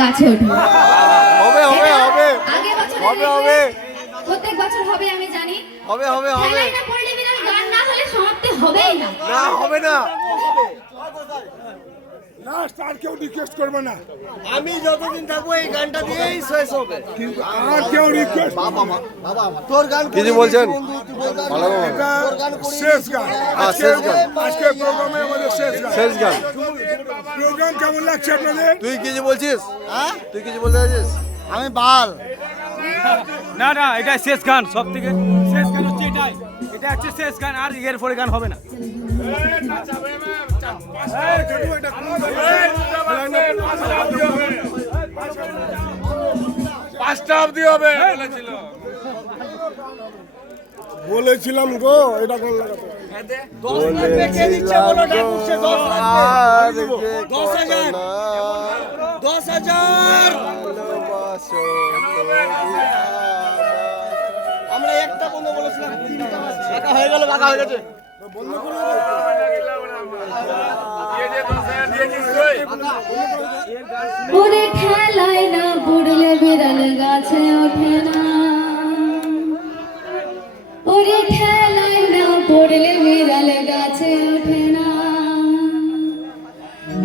গাছে ওঠে। হবে হবে হবে আগে বছর হবে হবে প্রত্যেক বছর হবে আমি জানি। হবে হবে হবে খেলায় না পড়লে বিড়াল গান না হলে সমাপ্তি হবেই না। না হবে না। লাস্ট আর কেউ রিকোয়েস্ট করবে না, আমি যতদিন থাকবো এই গানটা দিয়েই শেষ হবে। কিন্তু আর কেউ রিকোয়েস্ট তোর গান কিছু বলছেন? ভালো শেষ গান হ্যাঁ, শেষ গান। আজকে প্রোগ্রামে আমাদের শেষ গান। শেষ গান। প্রোগ্রাম কেমন লাগছে আপনাদের? তুই কিছু বলছিস? হ্যাঁ তুই কিছু বলতে চাইছিস? আমি বাল না না, এটা শেষ গান, সব থেকে শেষ গান হচ্ছে এটাই। এটা হচ্ছে শেষ গান, আর এর পরে গান হবে না। পাঁচটা অবধি হবে বলেছিলাম গো, এটা কোন লাগাতে? আমরা একটা বন্ধু বলেছিলাম, টাকা হয়ে গেল, টাকা হয়ে গেছে। ওরে খেলায় না পড়লে বিড়াল গাছে ওঠে না। ওরে খেলায় না পড়লে বিড়াল গাছে ওঠে না।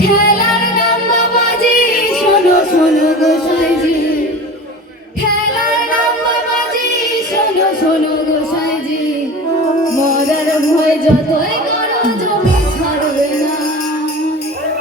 খেলার নাম বাবাজি, শোনো শোনো গোসাইজি। খেলার নাম বাবাজি, শোনো শোনো গোসাইজি। মরার ভয় যতই